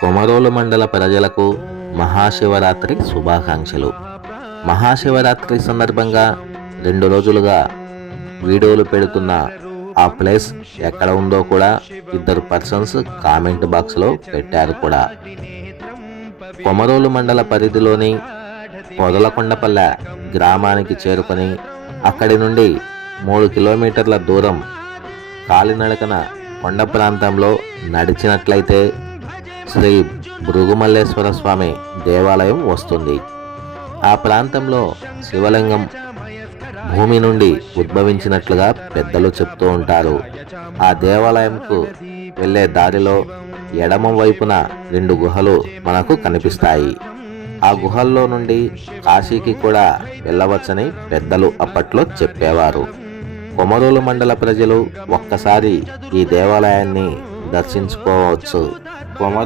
కొమరోలు మండల ప్రజలకు మహాశివరాత్రి శుభాకాంక్షలు. మహాశివరాత్రి సందర్భంగా రెండు రోజులుగా వీడియోలు పెడుతున్న ఆ ప్లేస్ ఎక్కడ ఉందో కూడా ఇద్దరు పర్సన్స్ కామెంట్ బాక్స్లో పెట్టారు కూడా. కొమరోలు మండల పరిధిలోని పొదలకొండపల్లె గ్రామానికి చేరుకొని అక్కడి నుండి మూడు కిలోమీటర్ల దూరం కాలినడకన కొండ ప్రాంతంలో నడిచినట్లయితే శ్రీ భృగుమల్లేశ్వర స్వామి దేవాలయం వస్తుంది. ఆ ప్రాంతంలో శివలింగం భూమి నుండి ఉద్భవించినట్లుగా పెద్దలు చెప్తూ ఉంటారు. ఆ దేవాలయంకు వెళ్ళే దారిలో ఎడమ వైపున రెండు గుహలు మనకు కనిపిస్తాయి. ఆ గుహల్లో నుండి కాశీకి కూడా వెళ్ళవచ్చని పెద్దలు అప్పట్లో చెప్పేవారు. కొమరూలు మండల ప్రజలు ఒక్కసారి ఈ దేవాలయాన్ని దర్శించుకోవచ్చు. కొమ